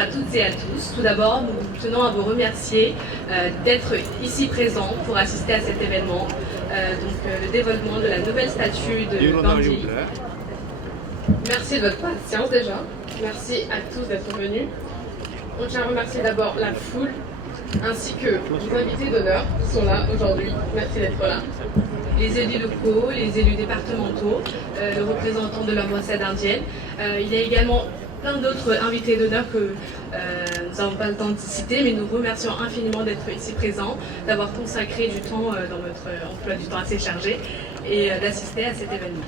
à toutes et à tous. Tout d'abord, nous tenons à vous remercier d'être ici présents pour assister à cet événement, le dévoilement de la nouvelle statue de Gandhi. Merci de votre patience déjà. Merci à tous d'être venus. On tient à remercier d'abord la foule ainsi que les invités d'honneur qui sont là aujourd'hui. Merci d'être là. Les élus locaux, les élus départementaux, le représentant de l'ambassade indienne. Il y a également plein d'autres invités d'honneur que nous n'avons pas le temps de citer, mais nous remercions infiniment d'être ici présents, d'avoir consacré du temps dans votre emploi du temps assez chargé et d'assister à cet événement.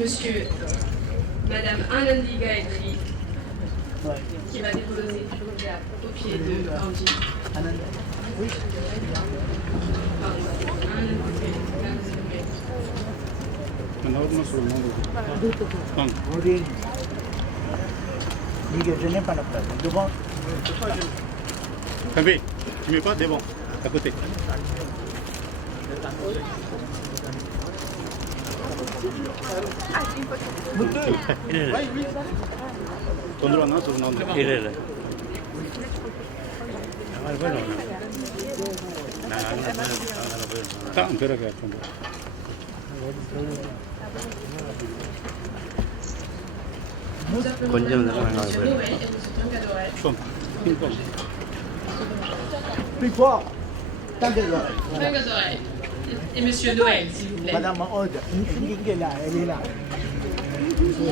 Monsieur, Madame Anandi Gayatri, qui va déposer au pied de Gandhi. Thambi, tu mets pas devant, à côté. ತೊಂದ್ರೆ ಇಲ್ಲ ಇಲ್ಲ கொஞ்சம் Et Monsieur Noël, s'il vous plaît. Madame Aude, elle est là, elle est là.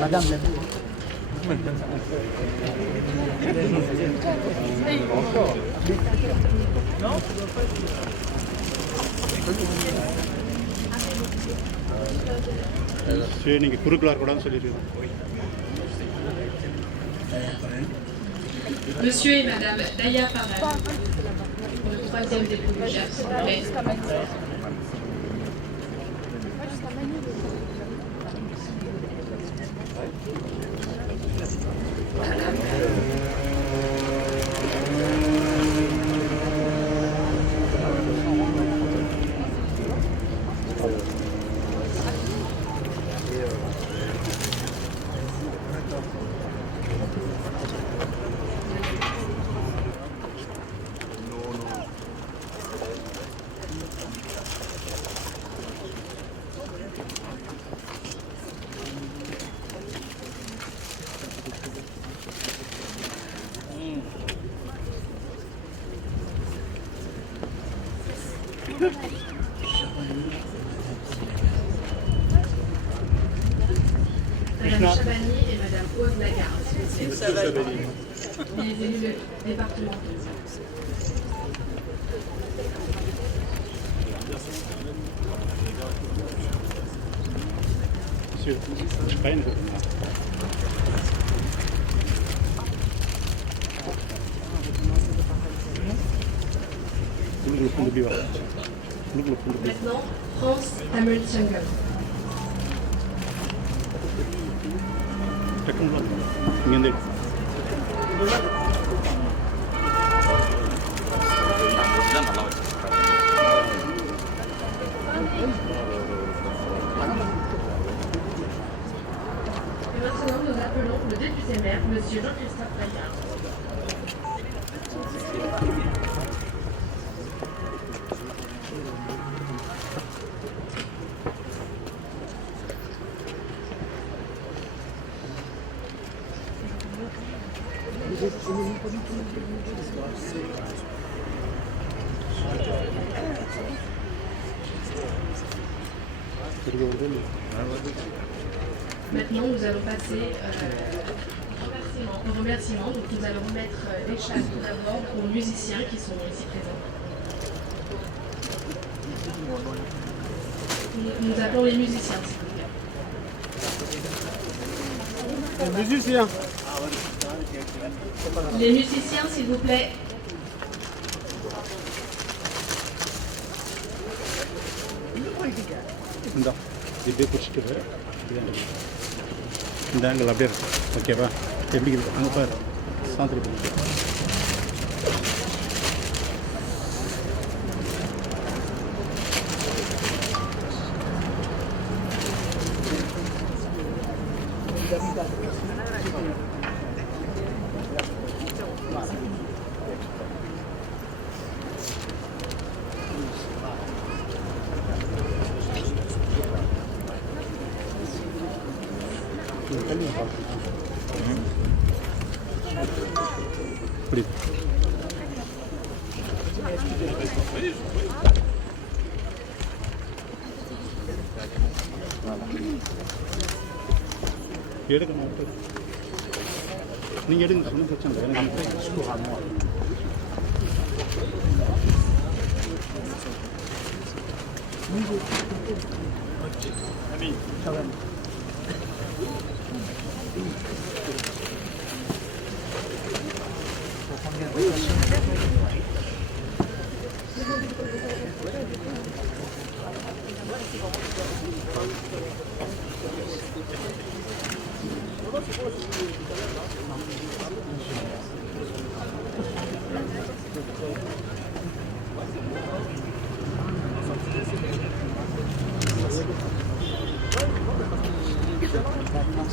Madame சரி நீங்கள் குறுக்கலாக கூடாதுன்னு சொல்லிடுறீங்க. Monsieur et Madame Daya Paral, pour le troisième dépôt du chef, s'il vous plaît. Madame Chabani et Madame Aude Lagarde, les élus départementaux. Monsieur, je pas une Maintenant, France Tamil Sangam. இங்கேருந்து Et maintenant, nous appelons le député maire, Monsieur Jean-Christophe Maillard. Maintenant, nous allons passer au remerciement. Donc, nous allons remettre les chasses tout d'abord aux musiciens qui sont ici présents. Nous appelons les musiciens, s'il vous plaît. Les musiciens. Les musiciens, s'il vous plaît. இந்த இப்படியே பிடிச்சிட்டு இந்த ஆங்கிள் அப்படியே இருக்கும் ஓகேவா எப்படி இருக்கு அங்கே பாரு சாந்திரி பிடிச்சி புரியுது எடுக்கணும் நீங்கள் எடுங்க ஒன்றும் பிரச்சனை இல்லை எனக்கு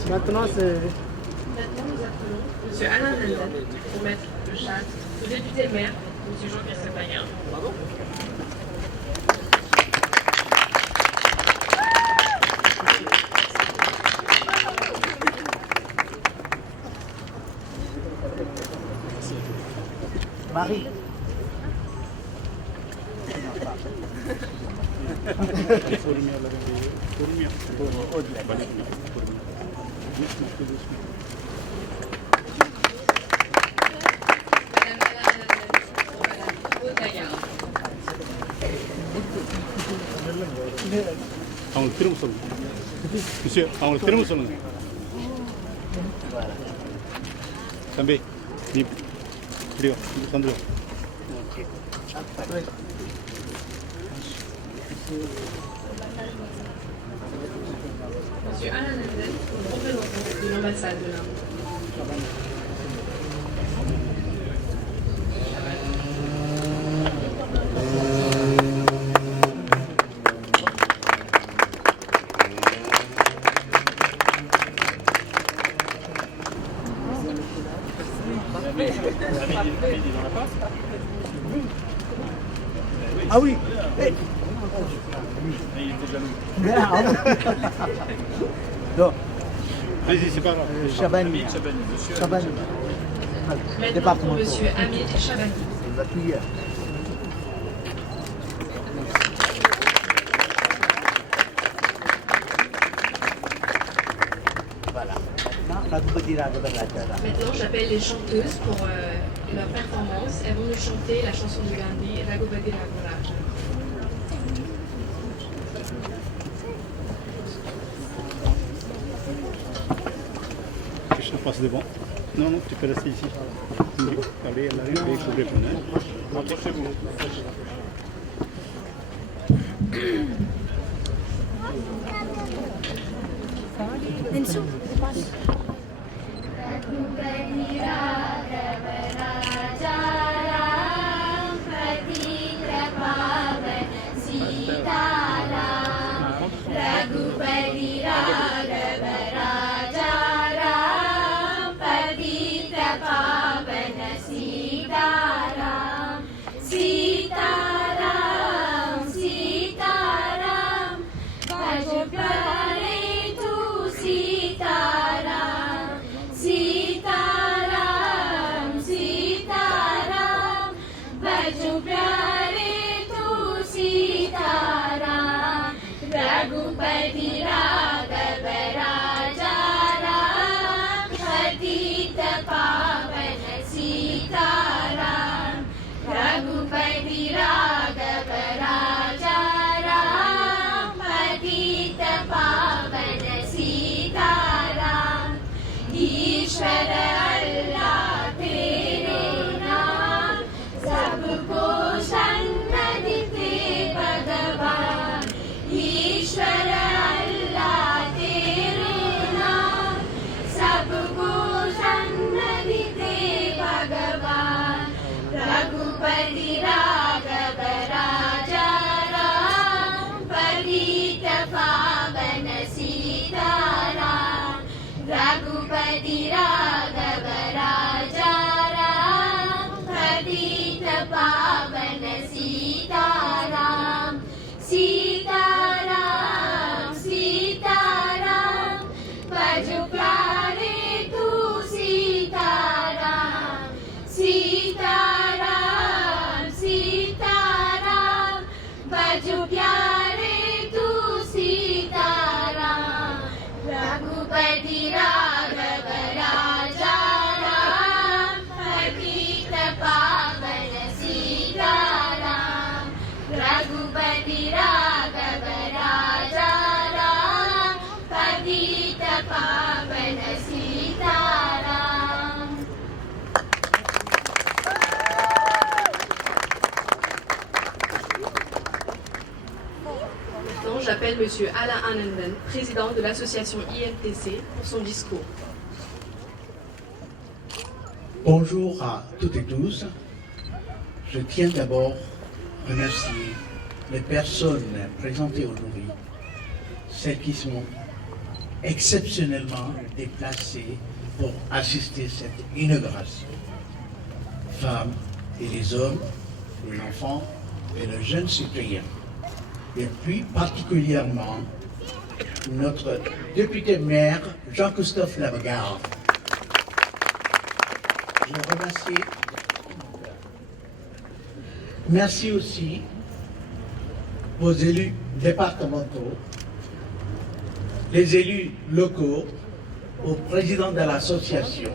Maintenant, c'est... Maintenant, nous appelons M. Alain Nenden pour mettre le châle au député maire, M. Jean-Pierre Payen. Marie. அவங்களுக்கு திரும்ப சொல்லுங்க விஷயம் அவங்களுக்கு திரும்ப சொல்லுங்க தம்பி நீ இப்படி வா இப்படி வந்துடும் M. Alain Nenden, représentant de l'ambassade de l'Inde. Ah oui. Donc, vas-y c'est pas grave Chabani. Chabani. Maintenant pour M. Hamid Chabani. Il va crier. Voilà. Maintenant, j'appelle les chanteuses pour leur performance. Elles vont nous chanter la chanson de Gandhi, Raghupathi Raghupathi. je te passe devant non non tu peux rester ici allez elle arrive et couvrir ton nez rapprochez-vous J'appelle M. Alain Nenden, président de l'association IMTC, pour son discours. Bonjour à toutes et tous. Je tiens d'abord à remercier les personnes présentées aujourd'hui, celles qui sont exceptionnellement déplacées pour assister à cette inauguration. Femmes et les hommes, les enfants et les jeunes citoyens. Et puis particulièrement notre député maire Jean-Christophe Lagarde. Je le remercie. Merci aussi aux élus départementaux, les élus locaux, au président de l'association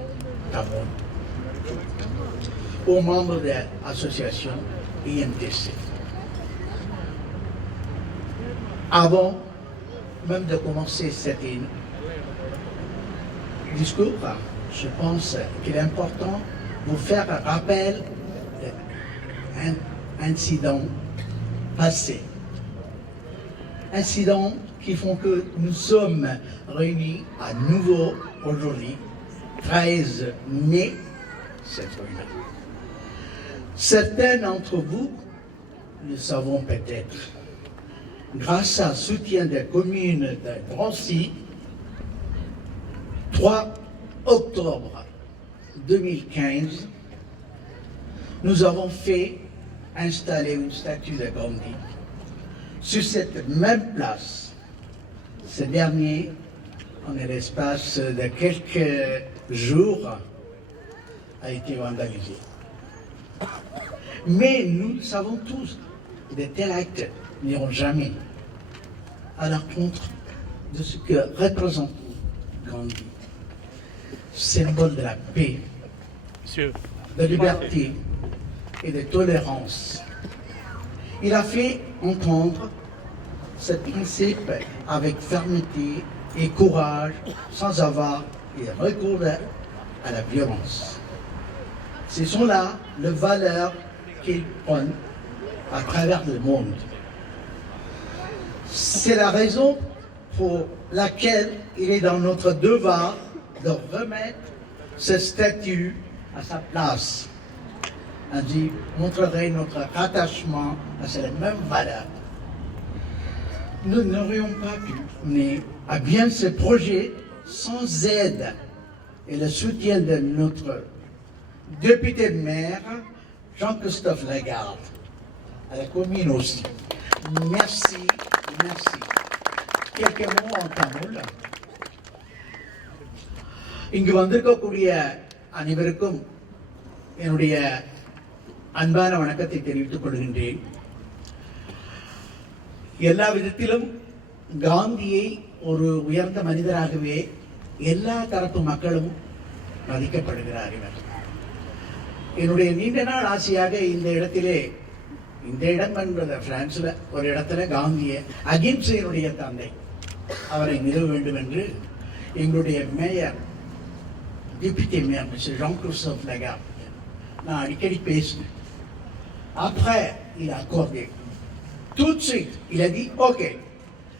Tamoun, aux membres de l'association IMTC. Avant même de commencer cet discours, je pense qu'il est important de vous faire un rappel d'un incident passé. Incidents qui font que nous sommes réunis à nouveau aujourd'hui, 13 mai, cette fois-là. Certains d'entre vous le savons peut-être. Grâce au soutien des communes de Drancy, 3 octobre 2015, nous avons fait installer une statue de Gandhi sur cette même place. Ce dernier, en l'espace de quelques jours, a été vandalisé. Mais nous savons tous que de tels actes n'iront jamais à l'encontre de ce que représente Gandhi, symbole de la paix, de liberté et de tolérance. Il a fait entendre ce principe avec fermeté et courage, sans avoir recours à la violence. Ce sont là les valeurs qu'il prône à travers le monde. C'est la raison pour laquelle il est dans notre devoir de remettre ce statut à sa place. Ainsi, montrerait notre attachement à ces mêmes valeurs. Nous n'aurions pas pu mener à bien ce projet sans aide et le soutien de notre député maire, Jean-Christophe Lagarde, à la commune aussi. Merci, merci. Quelques mots en tamil. இங்கு வந்திருக்கக்கூடிய அனைவருக்கும் என்னுடைய அன்பான வணக்கத்தை தெரிவித்துக் கொள்கின்றேன். எல்லா விதத்திலும் காந்தியை ஒரு உயர்ந்த மனிதராகவே எல்லா தரப்பு மக்களும் மதிக்கப்படுகிறார்கள். என்னுடைய நீண்ட நாள் ஆசையாக இந்த இடத்திலே, இந்த இடம் என்பது பிரான்ஸ்ல ஒரு இடத்துல காந்திய அகிம்சையினுடைய தந்தை அவரை நிறுவ வேண்டும் என்று எங்களுடைய mayor député maire, M. Jean-Christophe Lagarde, n'a aடிக்கடி பேசினேன். Après, il a accordé. Tout de suite, il a dit OK.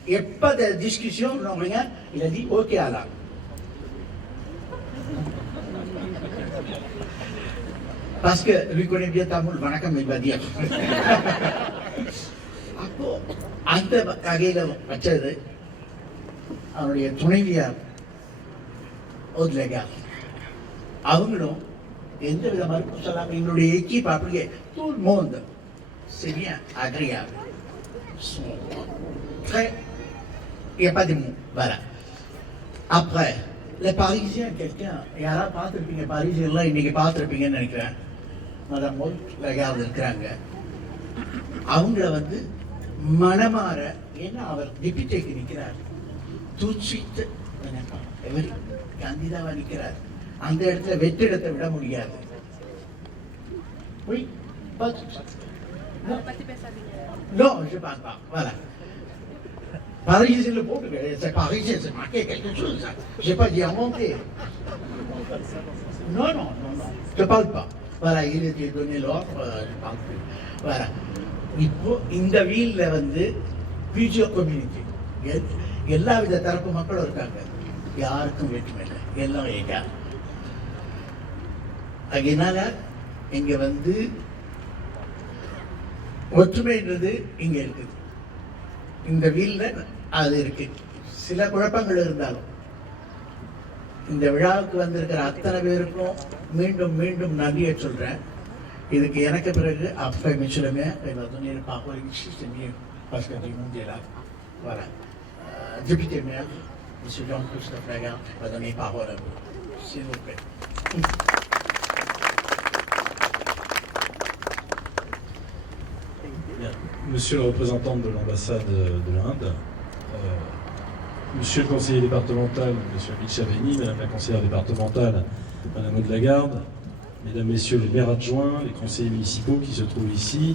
Il n'y a pas de discussion, non rien. Il a dit OK à la. Parce que lui connaît bien Tamoul, Vanakam, il va dire. அப்போ அந்த வகையில் வச்சது அவருடைய துணைவியார் Lagarde. அவங்களும் எந்த வித மறுப்பு சொல்லாமல் எங்களுடைய équipe அப்படியே tout le monde c'est bien agréable, sont très, il n'y a pas de mots, voilà. Après les Parisiens, quelqu'un யாராவது பார்த்துருப்பீங்க, பாரிசியெல்லாம் இன்னைக்கு பார்த்துருப்பீங்கன்னு நினைக்கிறேன். Madame Lagarde இருக்கிறாங்க. அவங்கள வந்து மனமாற, ஏன்னா அவர் டிபியூட்டிக்கு நிற்கிறார், tout de suite எவர் காந்திதாவா நிற்கிறார். அந்த இடத்துல வெற்றிடத்தை விட முடியாது. Oui, pas tout ça. Non, je ne parle pas. Voilà. Parisien le pauvre, c'est parisien, c'est marqué quelque chose. Je n'ai pas dit inventer. Non, non, non, non. Je ne parle pas. Voilà, il a donné l'ordre, je ne parle plus. Voilà. இப்போ இந்த வீல்ல வந்து future community எல்லா வித தரப்பு மக்களும் இருக்காங்க. யாருக்கும் வேற்றுமை இல்லை, எல்லாம் ஏகா. அதனால இங்க வந்து ஒற்றுமைன்றது இங்க இருக்குது. இந்த வீல்ல அது இருக்கு. சில குழப்பங்கள் இருந்தாலும் இந்த விழாவுக்கு வந்திருக்கிற அத்தனை பேருக்கும் மீண்டும் மீண்டும் நன்றியை சொல்றேன். இதுக்கு எனக்கு பிறகு après monsieur le maire, il va donner la parole ici, c'est mieux parce que tout le monde est là. Voilà. Député maire, monsieur Jean-Christophe Lagarde va donner la parole à vous, s'il vous plaît. Bien. Monsieur le représentant de l'ambassade de l'Inde, monsieur le conseiller départemental, monsieur Amit Chaveni, madame la conseillère départementale, madame Aude Lagarde, mesdames, messieurs les maires adjoints, les conseillers municipaux qui se trouvent ici,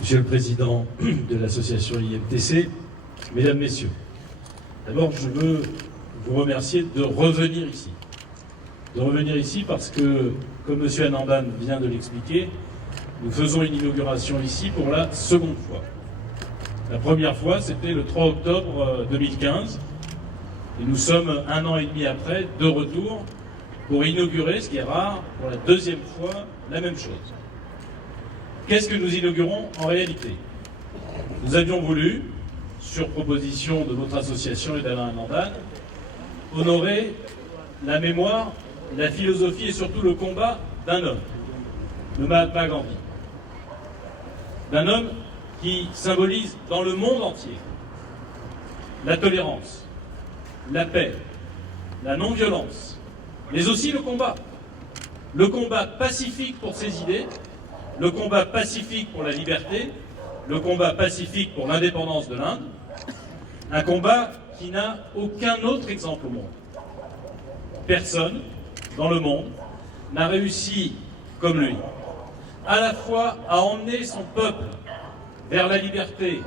monsieur le président de l'association IMTC, mesdames, messieurs. D'abord, je veux vous remercier de revenir ici. De revenir ici parce que, comme monsieur Anandan vient de l'expliquer, nous faisons une inauguration ici pour la seconde fois. La première fois, c'était le 3 octobre 2015. Et nous sommes un an et demi après, de retour, pour inaugurer, ce qui est rare, pour la deuxième fois, la même chose. Qu'est-ce que nous inaugurons en réalité? Nous avions voulu, sur proposition de votre association et d'Alain Anandan, honorer la mémoire, la philosophie et surtout le combat d'un homme, le Mahatma Gandhi. D'un homme qui symbolise dans le monde entier la tolérance, la paix, la non-violence, mais aussi le combat. Le combat pacifique pour ses idées, le combat pacifique pour la liberté, le combat pacifique pour l'indépendance de l'Inde, un combat qui n'a aucun autre exemple au monde. Personne dans le monde n'a réussi comme lui, à la fois à emmener son peuple vers la liberté,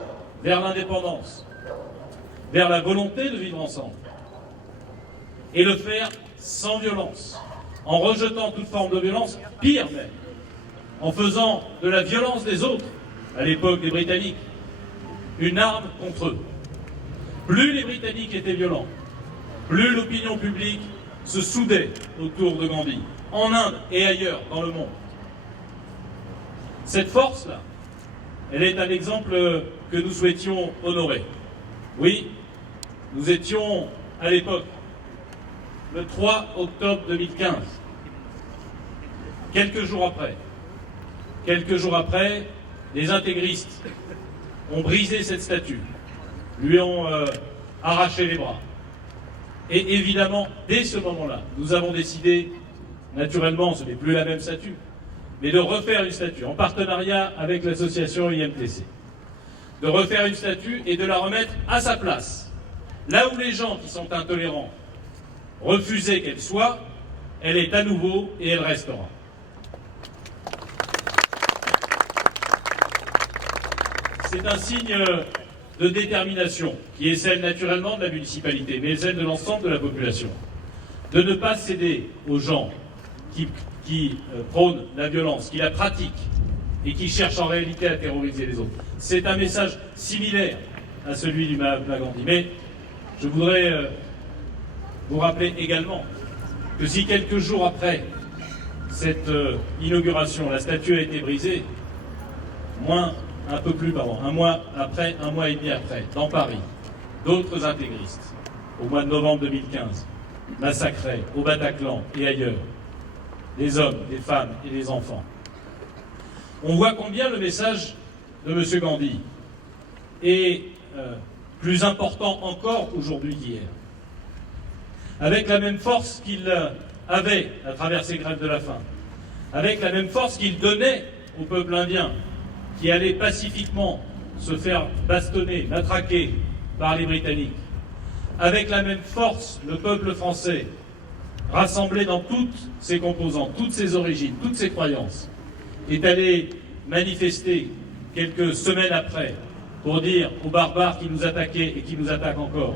vers l'indépendance, vers la volonté de vivre ensemble, et le faire sans violence, en rejetant toute forme de violence, pire même, en faisant de la violence des autres, à l'époque des Britanniques, une arme contre eux. Plus les Britanniques étaient violents, plus l'opinion publique se soudait autour de Gandhi, en Inde et ailleurs dans le monde. Cette force-là, elle est un exemple que nous souhaitions honorer. Oui, nous étions à l'époque, le 3 octobre 2015, quelques jours après, les intégristes ont brisé cette statue, lui ont arraché les bras. Et évidemment, dès ce moment-là, nous avons décidé, naturellement, ce n'est plus la même statue, mais de refaire une statue en partenariat avec l'association IMTC. De refaire une statue et de la remettre à sa place. Là où les gens qui sont intolérants refusaient qu'elle soit, elle est à nouveau et elle restera. C'est un signe de détermination qui est celle naturellement de la municipalité, mais celle de l'ensemble de la population. De ne pas céder aux gens qui prônent la violence, qui la pratiquent et qui cherchent en réalité à terroriser les autres. C'est un message similaire à celui du Mahatma Gandhi. Mais je voudrais vous rappeler également que si quelques jours après cette inauguration, la statue a été brisée, un mois et demi après, dans Paris, d'autres intégristes, au mois de novembre 2015, massacraient au Bataclan et ailleurs des hommes, des femmes et des enfants. On voit combien le message de M. Gandhi est plus important encore aujourd'hui qu'hier. Avec la même force qu'il avait à travers ces grèves de la faim, avec la même force qu'il donnait au peuple indien, qui allait pacifiquement se faire bastonner, matraquer par les Britanniques, avec la même force, le peuple français, rassemblé dans toutes ses composantes, toutes ses origines, toutes ses croyances, est allé manifester quelques semaines après pour dire aux barbares qui nous attaquaient et qui nous attaquent encore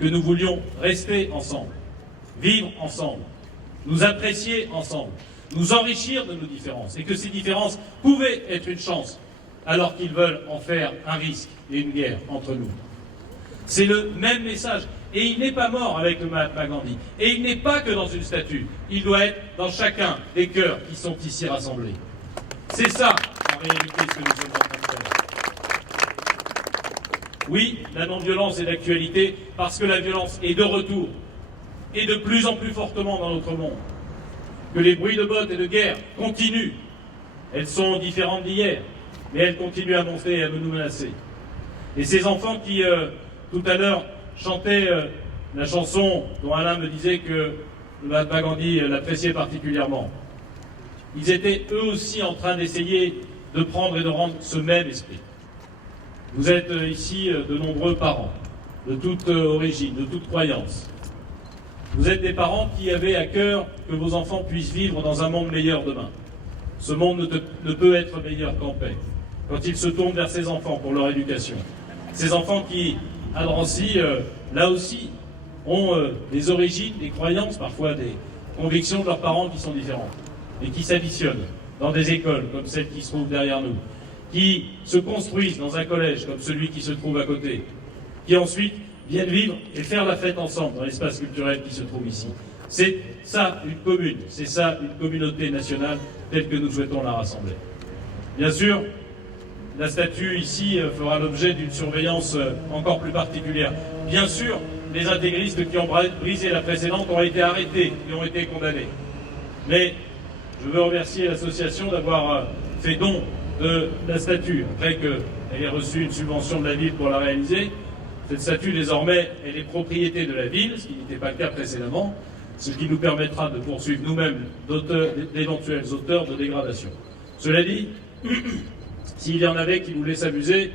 que nous voulions rester ensemble, vivre ensemble, nous apprécier ensemble, nous enrichir de nos différences et que ces différences pouvaient être une chance alors qu'ils veulent en faire un risque et une guerre entre nous. C'est le même message Et il n'est pas mort avec le Mahatma Gandhi. Et il n'est pas que dans une statue. Il doit être dans chacun des cœurs qui sont ici rassemblés. C'est ça, en réalité, ce que nous sommes en train de faire. Oui, la non-violence est d'actualité parce que la violence est de retour et de plus en plus fortement dans notre monde. Que les bruits de bottes et de guerre continuent. Elles sont différentes d'hier, mais elles continuent à monter et à nous menacer. Et ces enfants qui, tout à l'heure, chantaient la chanson dont Alain me disait que le Mahatma Gandhi l'appréciait particulièrement, ils étaient eux aussi en train d'essayer de prendre et de rendre ce même esprit. Vous êtes ici de nombreux parents, de toute origine, de toute croyance. Vous êtes des parents qui avaient à cœur que vos enfants puissent vivre dans un monde meilleur demain. Ce monde ne peut être meilleur qu'en paix, quand ils se tournent vers ces enfants pour leur éducation. Ces enfants qui, à Drancy, là aussi, ont des origines, des croyances, parfois des convictions de leurs parents qui sont différentes, et qui s'additionnent dans des écoles comme celle qui se trouve derrière nous, qui se construisent dans un collège comme celui qui se trouve à côté, qui ensuite viennent vivre et faire la fête ensemble dans l'espace culturel qui se trouve ici. C'est ça une commune, c'est ça une communauté nationale telle que nous souhaitons la rassembler. Bien sûr, la statue ici fera l'objet d'une surveillance encore plus particulière. Bien sûr, les intégristes qui ont brisé la précédente ont été arrêtés et ont été condamnés. Mais je veux remercier l'association d'avoir fait don de la statue, après qu'elle ait reçu une subvention de la ville pour la réaliser. Cette statue, désormais, elle est propriété de la ville, ce qui n'était pas le cas précédemment, ce qui nous permettra de poursuivre nous-mêmes d'éventuels auteurs de dégradation. Cela dit, s'il y en avait qui voulaient s'amuser,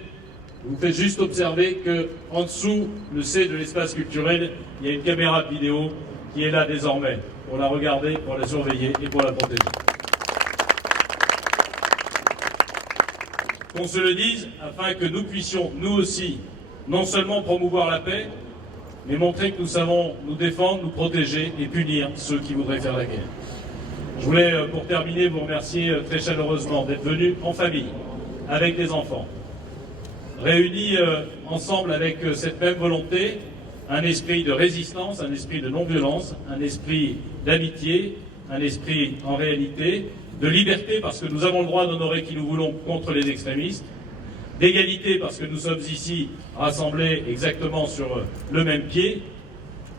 vous faites juste observer qu'en dessous, le C de l'espace culturel, il y a une caméra vidéo qui est là désormais, pour la regarder, pour la surveiller et pour la protéger. Qu'on se le dise, afin que nous puissions, nous aussi, non seulement promouvoir la paix, mais montrer que nous savons nous défendre, nous protéger et punir ceux qui voudraient faire la guerre. Je voulais, pour terminer, vous remercier très chaleureusement d'être venus en famille, avec les enfants, réunis ensemble avec cette même volonté, un esprit de résistance, un esprit de non-violence, un esprit d'amitié, un esprit en réalité de liberté parce que nous avons le droit d'honorer qui nous voulons contre les extrémistes, d'égalité parce que nous sommes ici rassemblés exactement sur le même pied,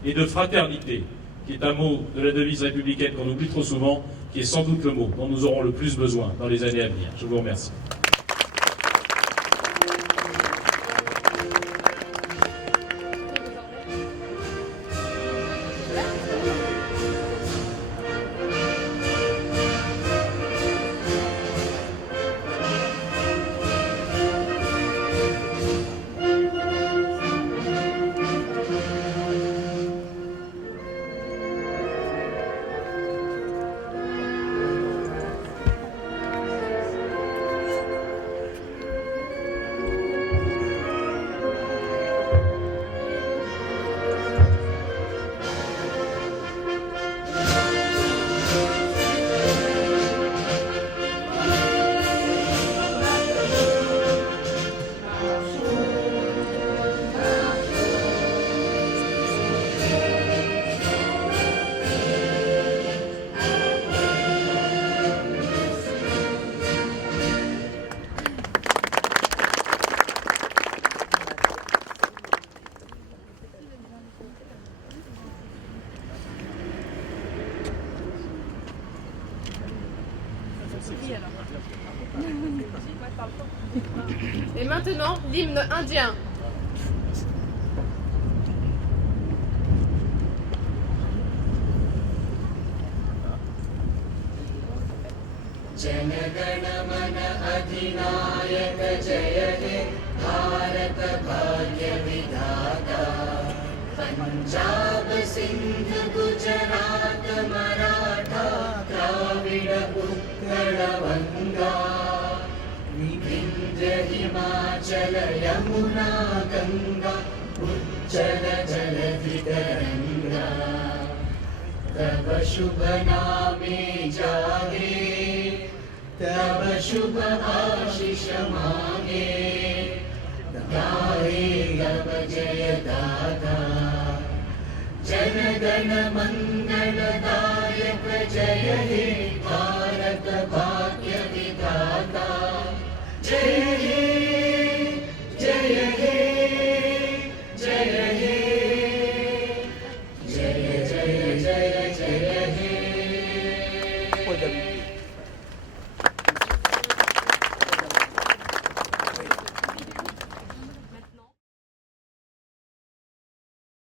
et de fraternité, qui est un mot de la devise républicaine qu'on oublie trop souvent, qui est sans doute le mot dont nous aurons le plus besoin dans les années à venir. Je vous remercie. Et maintenant, l'hymne indien. जनगण मन अधिनायक जय हे भारत भाग्य विधाता पंजाब सिंध गुजरात मराठा द्राविड उत्कल वंगा विंध्य हिमाचल यमुना गंगा उज्जल जलधि तरंगा तब शुभ नामे जागे तब शुभ आशीष मांगे गाए अब जय दाता जनगण मंगलदायक जय हे भारत भाग्य विधाता जय हे